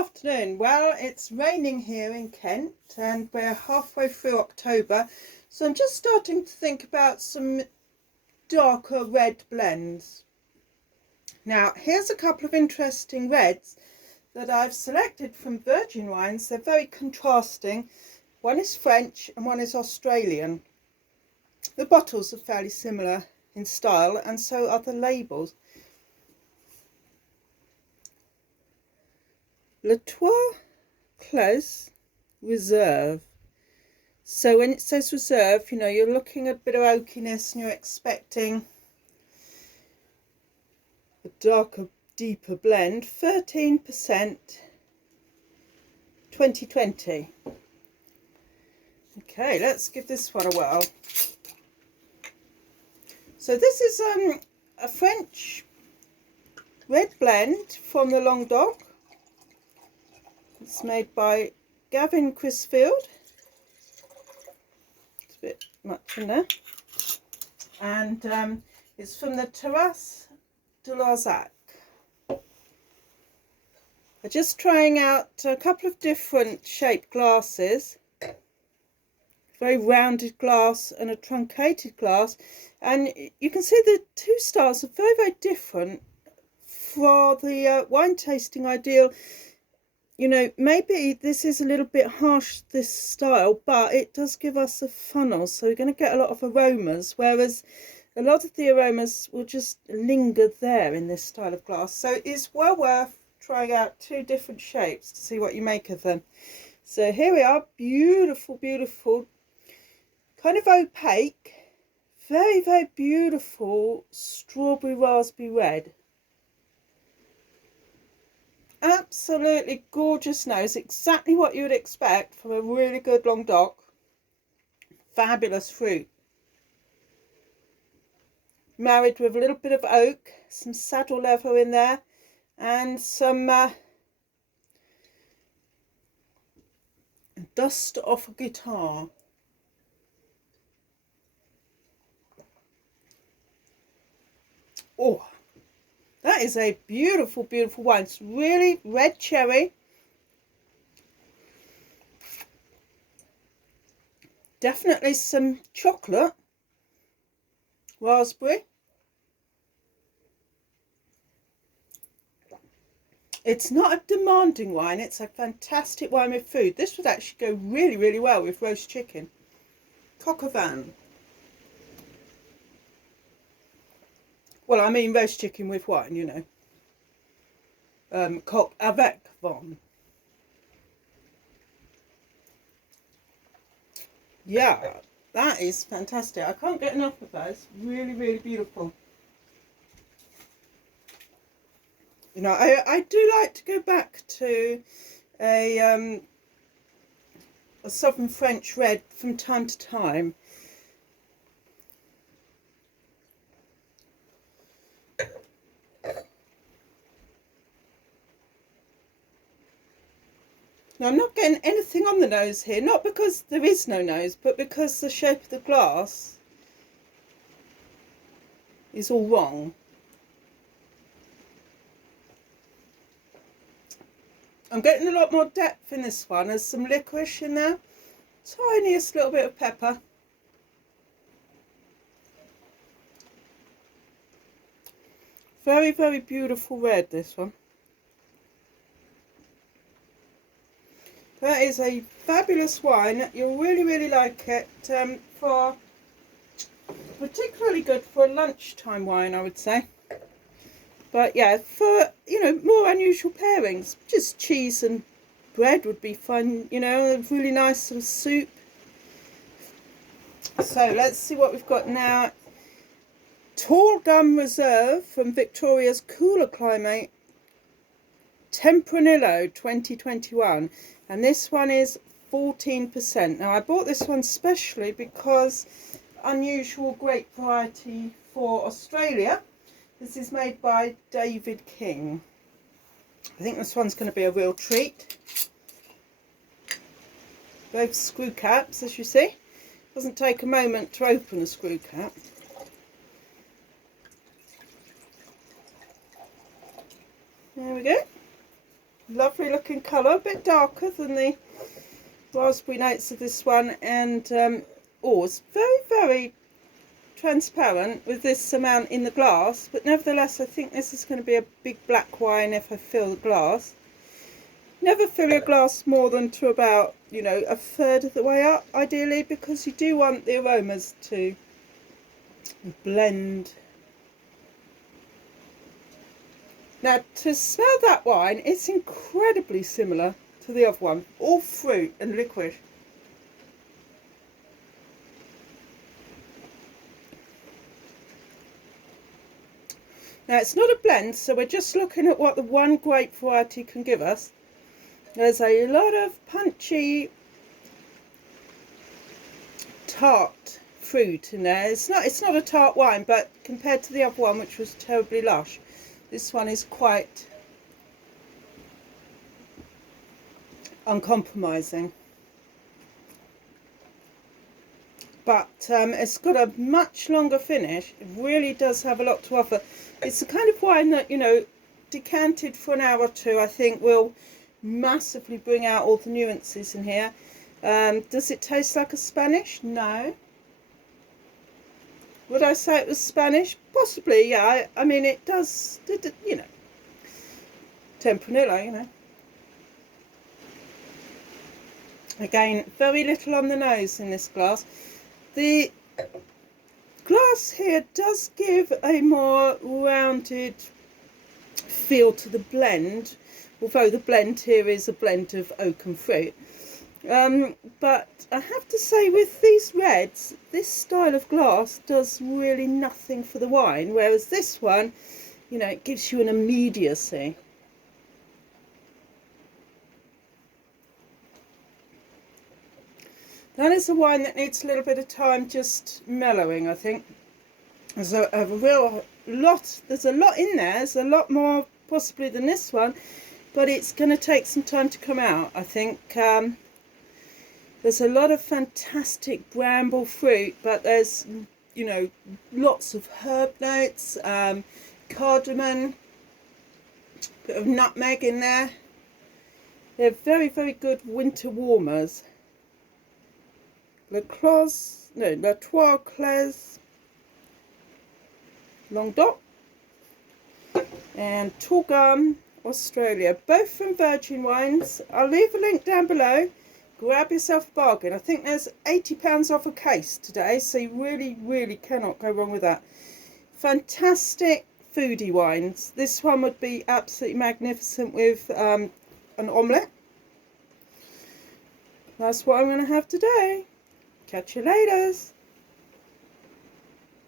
afternoon. Well, it's raining here in Kent and we're halfway through October, so I'm just starting to think about some darker red blends. Now, here's a couple of interesting reds that I've selected from Virgin Wines. They're very contrasting. One is French and one is Australian. The bottles are fairly similar in style, and so are the labels. Trois, Clés, Reserve. So when it says reserve, you know, you're looking at a bit of oakiness and you're expecting a darker, deeper blend. 13%, 2020. Okay, let's give this one a whirl. So this is a French red blend from the Languedoc. It's made by Gavin Crisfield. It's a bit much in there. And it's from the Trois de Languedoc. I'm just trying out a couple of different shaped glasses. Very rounded glass and a truncated glass. And you can see the two styles are very, very different. For the wine tasting ideal, you know, maybe this is a little bit harsh, this style, but it does give us a funnel, so we're going to get a lot of aromas, whereas a lot of the aromas will just linger there in this style of glass. So it's well worth trying out two different shapes to see what you make of them. So here we are, beautiful, beautiful, kind of opaque, very, very beautiful strawberry raspberry red. Absolutely gorgeous nose, exactly what you would expect from a really good Languedoc. Fabulous fruit. Married with a little bit of oak, some saddle leather in there, and some dust off a guitar. Oh, that is a beautiful, beautiful wine. It's really red cherry. Definitely some chocolate. Raspberry. It's not a demanding wine. It's a fantastic wine with food. This would actually go really, really well with roast chicken. Coq au vin. Well, I mean roast chicken with wine, you know. Coq avec vin. Yeah, that is fantastic. I can't get enough of those. Really, really beautiful. You know, I do like to go back to a Southern French red from time to time. Now, I'm not getting anything on the nose here, not because there is no nose, but because the shape of the glass is all wrong. I'm getting a lot more depth in this one. There's some licorice in there, tiniest little bit of pepper. Very, very beautiful red, this one. That is a fabulous wine. You'll really, really like it. For particularly good for a lunchtime wine, I would say. But yeah, for, you know, more unusual pairings, just cheese and bread would be fun. You know, a really nice sort of soup. So let's see what we've got now. Tall Gum Reserve from Victoria's cooler climate Tempranillo 2021, and this one is 14%. Now I bought this one specially because unusual grape variety for Australia. This is made by David King. I think this one's going to be a real treat. Both screw caps, as you see. Doesn't take a moment to open a screw cap. There we go. Lovely looking colour, a bit darker than the raspberry notes of this one, and oh, it's very, very transparent with this amount in the glass, but nevertheless I think this is going to be a big black wine if I fill the glass. Never fill your glass more than to about, you know, a third of the way up, ideally, because you do want the aromas to blend. Now, to smell that wine, it's incredibly similar to the other one, all fruit and licorice. Now, it's not a blend, so we're just looking at what the one grape variety can give us. There's a lot of punchy, tart fruit in there. It's not a tart wine, but compared to the other one, which was terribly lush, this one is quite uncompromising. But it's got a much longer finish. It really does have a lot to offer. It's the kind of wine that, you know, decanted for an hour or two, I think will massively bring out all the nuances in here. Does it taste like a Spanish? No. Would I say it was Spanish? Possibly, yeah. I mean, it does, you know, Tempranillo, you know. Again, very little on the nose in this glass. The glass here does give a more rounded feel to the blend, although the blend here is a blend of oak and fruit. But I have to say, with these reds, this style of glass does really nothing for the wine, whereas this one, you know, it gives you an immediacy. That is a wine that needs a little bit of time just mellowing, I think. There's a lot in there. There's a lot more possibly than this one, but it's going to take some time to come out, I think. There's a lot of fantastic bramble fruit, but there's, you know, lots of herb notes, cardamon, bit of nutmeg in there. They're very, very good winter warmers. Trois, Clés, Languedoc, and Tuo, Australia, both from Virgin Wines. I'll leave a link down below. Grab yourself a bargain. I think there's £80 off a case today, so you really, really cannot go wrong with that. Fantastic foodie wines. This one would be absolutely magnificent with an omelette. That's what I'm going to have today. Catch you later.